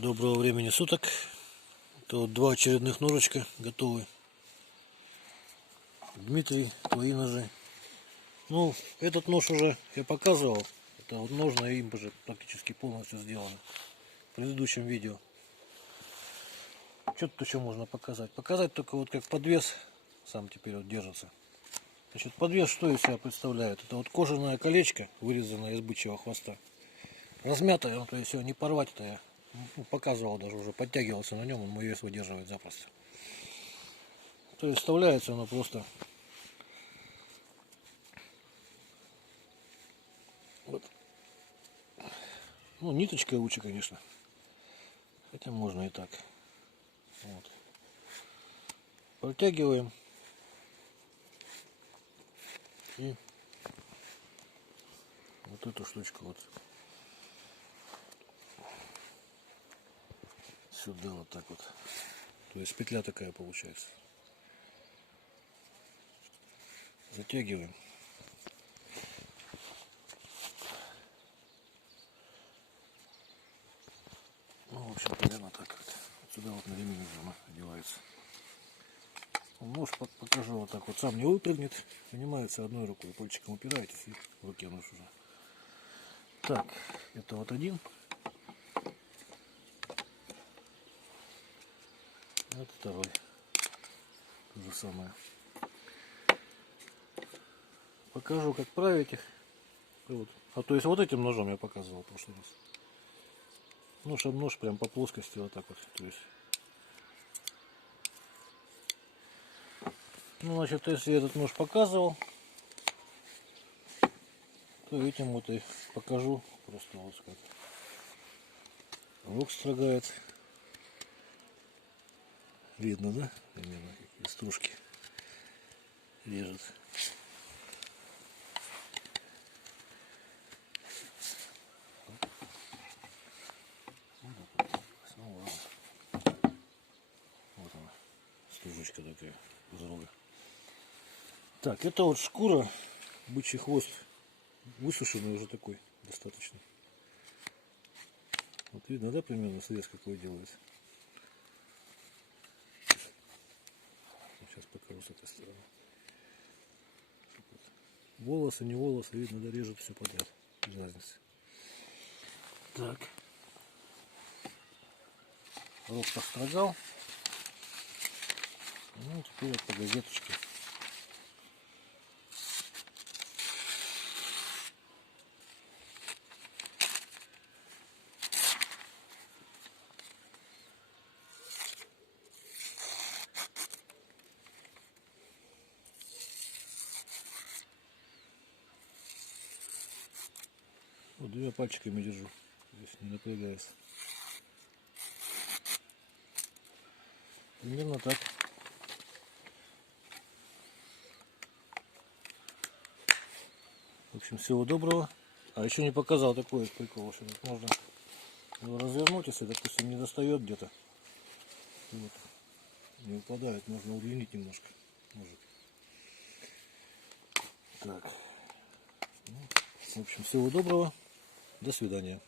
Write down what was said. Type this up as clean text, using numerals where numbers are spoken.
Доброго времени суток. Это вот два очередных ножичка готовы. Дмитрий, твои ножи. Ну, этот нож уже я показывал. Это вот ножны им уже практически полностью сделано в предыдущем видео. Что тут еще можно показать? Показать только вот как подвес сам теперь вот держится. Значит, подвес что из себя представляет? Это вот кожаное колечко, вырезанное из бычьего хвоста. Размятое, то есть его не порвать-то я показывал, даже уже подтягивался на нем, он мой вес выдерживает запросто. То есть вставляется оно просто вот. Ну, ниточкой лучше, конечно, хотя можно и так. Вот. Протягиваем и вот эту штучку вот сюда вот так вот. То есть петля такая получается. Затягиваем. Ну, в общем, примерно так вот. Сюда вот на ремень она одевается. Нож покажу вот так вот. Сам не выпрыгнет. Занимается одной рукой. Пальчиком упираетесь и в руке нож уже. Так, это вот один. Вот второй. То же самое. Покажу, как править их. Вот. А то есть вот этим ножом я показывал в прошлый раз. Ну, чтобы нож прям по плоскости вот так вот. То есть. Ну, значит, если этот нож показывал, то этим вот и покажу. Просто вот как рог строгает. Видно, да? Примерно какие стружки режет. Вот она, стружечка такая из рога. Так, это вот шкура, бычий хвост, высушенный уже такой достаточно. Вот видно, да, примерно срез какой делается. Сейчас покажу с этой стороны. Волосы, не волосы, видно, да, режет все подряд, без разницы. Так. Рог построгал. Ну, теперь вот по газеточке. Вот двумя пальчиками держу, то есть не напрягаясь. Примерно так. В общем, всего доброго. А еще не показал такой прикол, что тут можно его развернуть, если, допустим, не достает где-то. Вот. Не выпадает, можно удлинить немножко. Может. Так. Ну, в общем, всего доброго. До свидания.